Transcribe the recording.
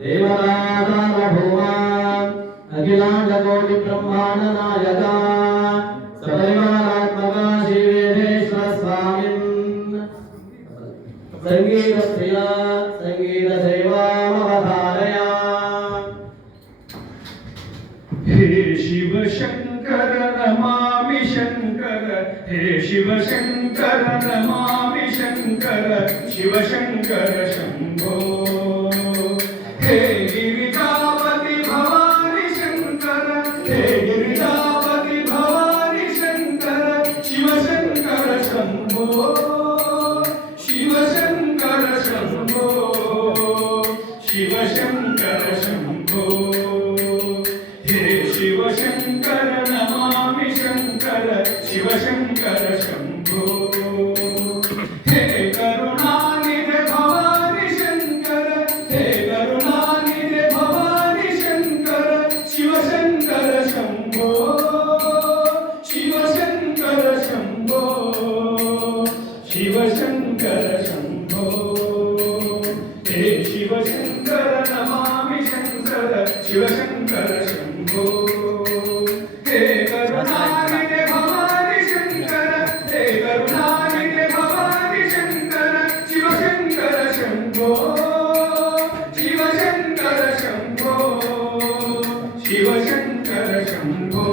देवतासार्वभौमा अखिलाण्डकोटिब्रह्माण्डनायका सबरिमालात्मका श्रीवेदेश्वर स्वामिन् संगीतप्रिया संगीतसेवामवधारया। हे शिव शंकर नमामि शंकर, हे शिव शंकर नमामि शंकर, शिव शंकर शंभो। हे गिरिजापति भवानी शंकर, हे गिरिजापति भवानी शंकर, शिव शंकर शंभो, शिव शंकर शंभो, शिव शंकर शंभो। हे शिव शंकर नमामि शंकर, शिव शंकर शंभो। हे करुणानिधे भवानी शंकर, हे करुणानिधे भवानी शंकर, शिव शंकर शंभो, शिव शंकर शंभो, शिव शंकर शंभो। हे शिव शंकर नमामि शंकर, शिव शंकर शंभो। हे करुणानिधे भवानी शंकर, हे करुणानिधे भवानी शंकर, शिव शंकर शंभो, शिव शंकर शंभो, शिव शंकर शंभो।